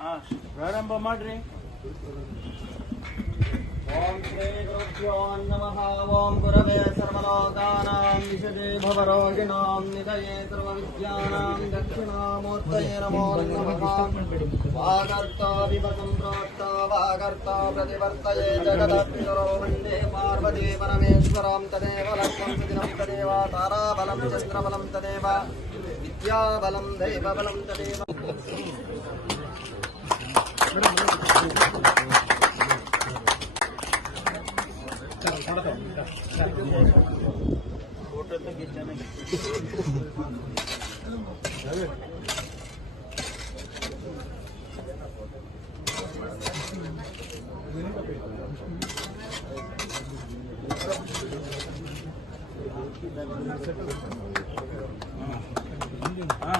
ಪ್ರಾರಂಭ ಮಾಡ್ರಿ. ಓಂ ಶ್ರೀ ಗುರುಭ್ಯೋ ನಮಃ. ಓಂ ಗುರವೇ ಸರ್ವಲೋಕಾನಾಂ ವಿಶದೇ ಭವರೋಗಿಣಾಂ ನಿಧಯೇ ಸರ್ವವಿದ್ಯಾನಾಂ ದಕ್ಷಿಣಾಮೂರ್ತಯೇ ನಮೋ ನಮಃ. ವಾಗರ್ತ ವಿಭಸಂಪ್ರೋಕ್ತ ವಾಗರ್ತ ಪ್ರತಿವರ್ತಯೇ ಜಗದಪಿತರೋ ವಂದೇ ಪಾರ್ವತಿ ಪರಮೇಶ್ವರಂ ತದೇವ ಲಕ್ಷ್ಮಂ ಸುದಿನಂ ತದೇವ ತಾರಾಬಲಂ ಚಂದ್ರಬಲಂ ತದೇವ ವಿದ್ಯಾಬಲಂ ದೈವಬಲಂ ತದೇವ. ಫೋಟೋ ತೆಗಿ ಚೆನ್ನಾಗಿ. ಹಾ